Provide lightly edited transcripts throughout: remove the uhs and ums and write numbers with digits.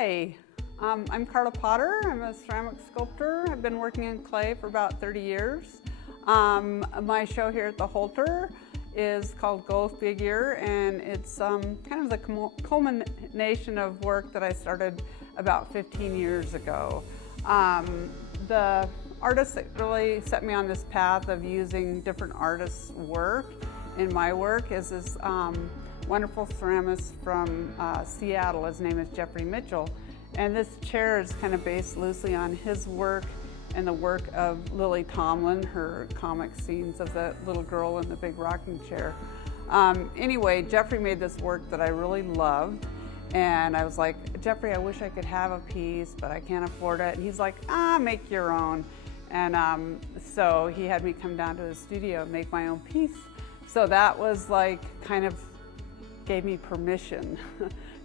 Hi, I'm Carla Potter. I'm a ceramic sculptor. I've been working in clay for about 30 years. My show here at the Holter is called Go Figure, and it's kind of the culmination of work that I started about 15 years ago. The artist that really set me on this path of using different artists' work in my work is this wonderful ceramist from Seattle. His name is Jeffrey Mitchell, and this chair is kind of based loosely on his work and the work of Lily Tomlin, her comic scenes of the little girl in the big rocking chair. Anyway, Jeffrey made this work that I really loved, and I was like, Jeffrey, I wish I could have a piece, but I can't afford it. And he's like, make your own. And so he had me come down to the studio and make my own piece. So that was like kind of gave me permission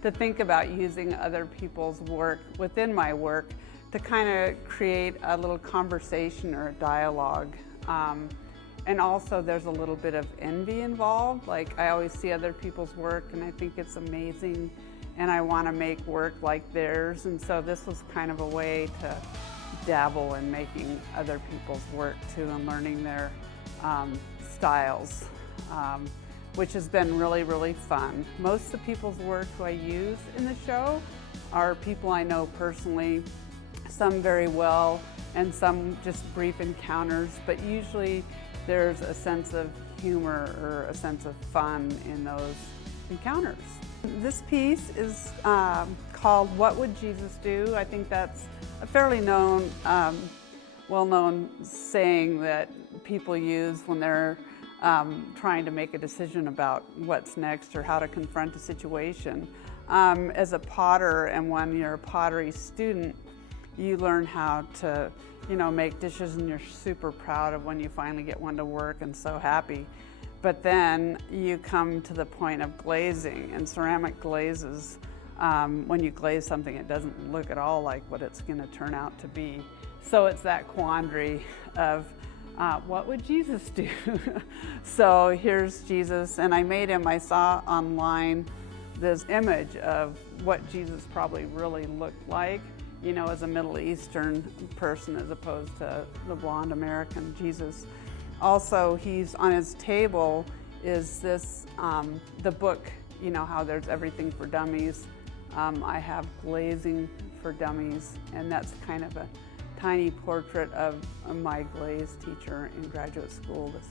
to think about using other people's work within my work to kind of create a little conversation or a dialogue. And also there's a little bit of envy involved. Like, I always see other people's work and I think it's amazing and I want to make work like theirs. And so this was kind of a way to dabble in making other people's work too and learning their styles. Which has been really, really fun. Most of the people's work who I use in the show are people I know personally, some very well, and some just brief encounters, but usually there's a sense of humor or a sense of fun in those encounters. This piece is called What Would Jesus Do? I think that's a fairly known, well-known saying that people use when they're trying to make a decision about what's next or how to confront a situation. As a potter, and when you're a pottery student, you learn how to, make dishes, and you're super proud of when you finally get one to work and so happy. But then you come to the point of glazing, and ceramic glazes, when you glaze something, it doesn't look at all like what it's going to turn out to be. So it's that quandary of what would Jesus do? So here's Jesus, and I made him, I saw online this image of what Jesus probably really looked like, as a Middle Eastern person as opposed to the blonde American Jesus. Also, he's on his table is this, the book, how there's everything for dummies. I have glazing for dummies, and that's kind of a tiny portrait of my glaze teacher in graduate school, this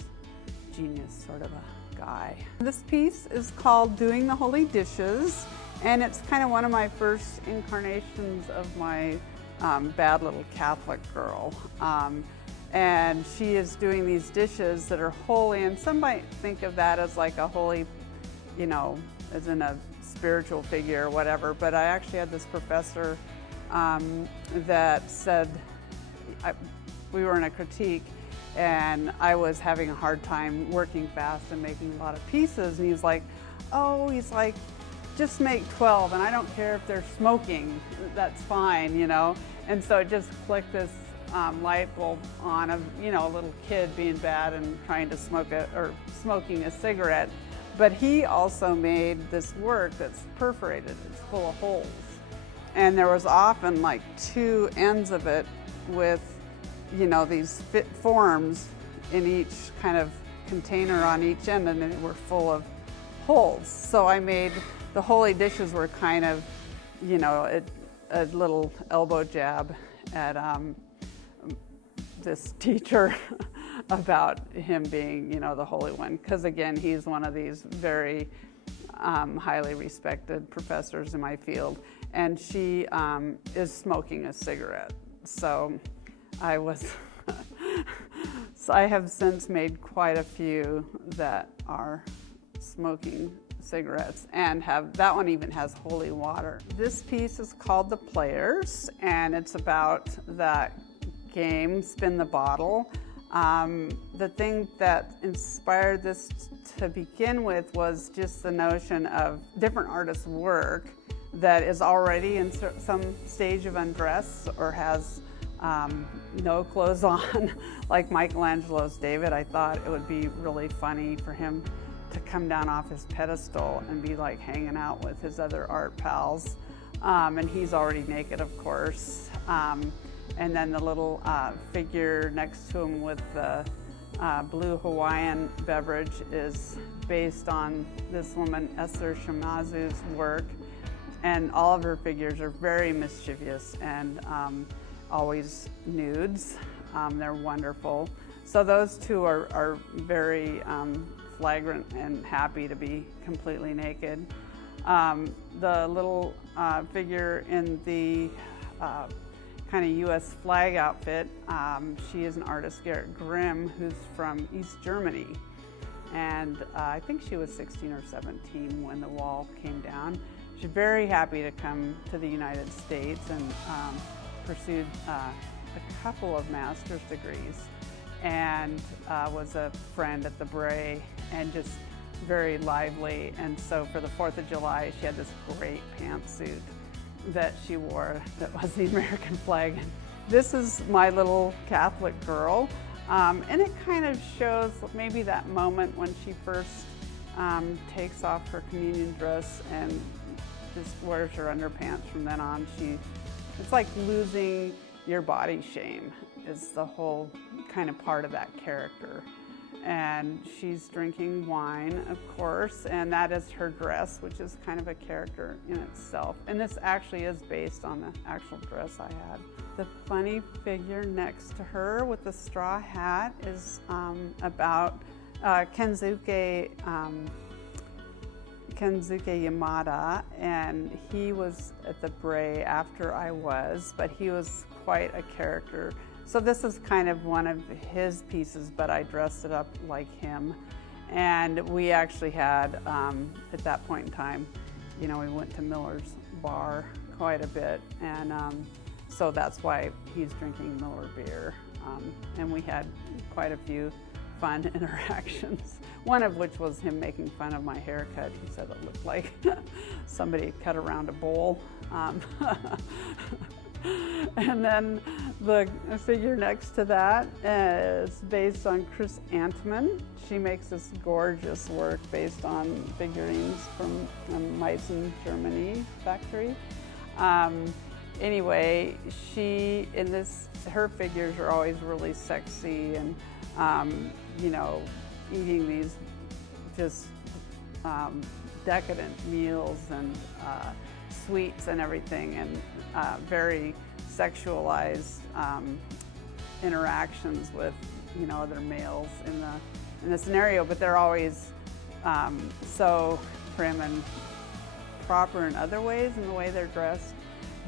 genius sort of a guy. This piece is called Doing the Holy Dishes, and it's kind of one of my first incarnations of my bad little Catholic girl. And she is doing these dishes that are holy, and some might think of that as like a holy, as in a spiritual figure or whatever, but I actually had this professor that said, we were in a critique, and I was having a hard time working fast and making a lot of pieces, and he's like, just make 12, and I don't care if they're smoking, that's fine, And so it just clicked this light bulb on of, a little kid being bad and trying to smoking a cigarette. But he also made this work that's perforated, it's full of holes. And there was often like two ends of it with, these fit forms in each kind of container on each end, and they were full of holes. So I made, the holy dishes were kind of, a little elbow jab at this teacher about him being, the Holy One. Because again, he's one of these very highly respected professors in my field, and she is smoking a cigarette. So I have since made quite a few that are smoking cigarettes, and that one even has holy water. This piece is called The Players, and it's about that game, Spin the Bottle. The thing that inspired this to begin with was just the notion of different artists' work that is already in some stage of undress or has no clothes on. Like Michelangelo's David, I thought it would be really funny for him to come down off his pedestal and be like hanging out with his other art pals. and he's already naked, of course. And then the little figure next to him with the blue Hawaiian beverage is based on this woman, Esther Shimazu's work. And all of her figures are very mischievous and always nudes. They're wonderful. So those two are very flagrant and happy to be completely naked. The little figure in the kind of U.S. flag outfit, she is an artist, Garrett Grimm, who's from East Germany. And I think she was 16 or 17 when the wall came down. She's very happy to come to the United States and pursued a couple of master's degrees and was a friend at the Bray and just very lively. And so for the 4th of July, she had this great pantsuit that she wore that was the American flag. This is my little Catholic girl, and it kind of shows maybe that moment when she first takes off her communion dress and just wears her underpants from then on. It's like losing your body shame is the whole kind of part of that character. And she's drinking wine, of course, and that is her dress, which is kind of a character in itself. And this actually is based on the actual dress I had. The funny figure next to her with the straw hat is about Kensuke Yamada, and he was at the Bray after I was, but he was quite a character. So this is kind of one of his pieces, but I dressed it up like him. And we actually had, at that point in time, we went to Miller's Bar quite a bit, and so that's why he's drinking Miller beer. And we had quite a few fun interactions, one of which was him making fun of my haircut. He said it looked like somebody had cut around a bowl. And then the figure next to that is based on Chris Antman. She makes this gorgeous work based on figurines from Muson, Germany factory. Anyway, her figures are always really sexy and, eating these just decadent meals and sweets and everything, and very sexualized interactions with other males in the scenario, but they're always so prim and proper in other ways in the way they're dressed.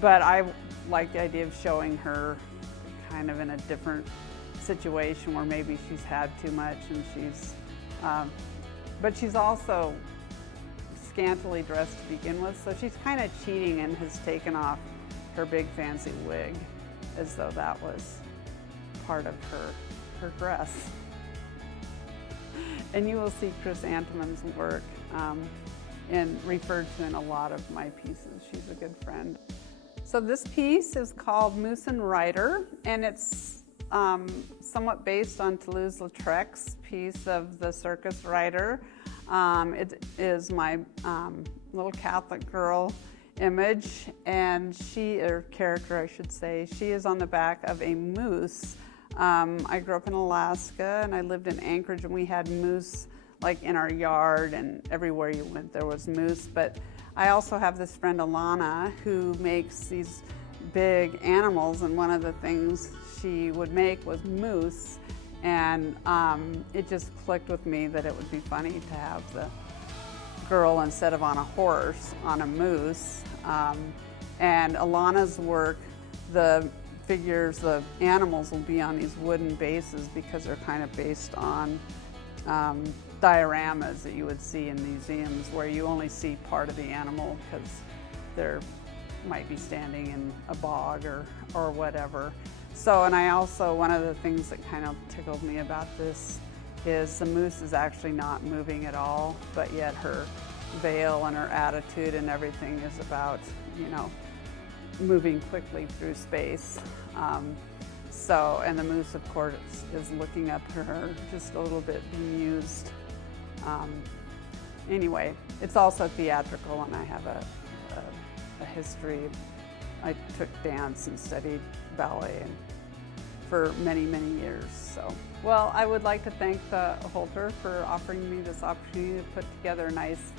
But I like the idea of showing her kind of in a different situation where maybe she's had too much and but she's also scantily dressed to begin with, so she's kind of cheating and has taken off her big fancy wig as though that was part of her dress. And you will see Chris Antman's work and referred to in a lot of my pieces. She's a good friend. So this piece is called Muson Writer, and it's somewhat based on Toulouse-Lautrec's piece of The Circus Rider. It is my little Catholic girl image, and character I should say, she is on the back of a moose. I grew up in Alaska and I lived in Anchorage, and we had moose like in our yard, and everywhere you went there was moose. But I also have this friend Alana who makes these big animals, and one of the things she would make was moose. And it just clicked with me that it would be funny to have the girl, instead of on a horse, on a moose. And Alana's work, the figures, the animals will be on these wooden bases because they're kind of based on dioramas that you would see in museums where you only see part of the animal because they're might be standing in a bog or whatever. So, and I also, one of the things that kind of tickled me about this is the moose is actually not moving at all, but yet her veil and her attitude and everything is about, moving quickly through space. And the moose, of course, is looking up to her, just a little bit bemused. Anyway, it's also theatrical, and I have a a history. I took dance and studied ballet for many, many years. So, well, I would like to thank the Holter for offering me this opportunity to put together a nice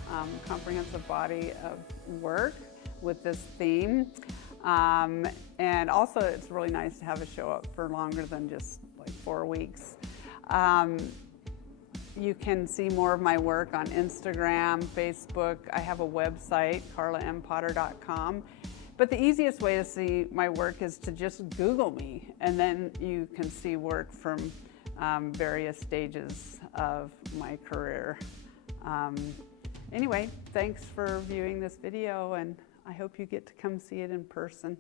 comprehensive body of work with this theme. And also it's really nice to have a show up for longer than just like 4 weeks. You can see more of my work on Instagram, Facebook. I have a website, carlampotter.com. But the easiest way to see my work is to just Google me, and then you can see work from various stages of my career. Anyway, thanks for viewing this video, and I hope you get to come see it in person.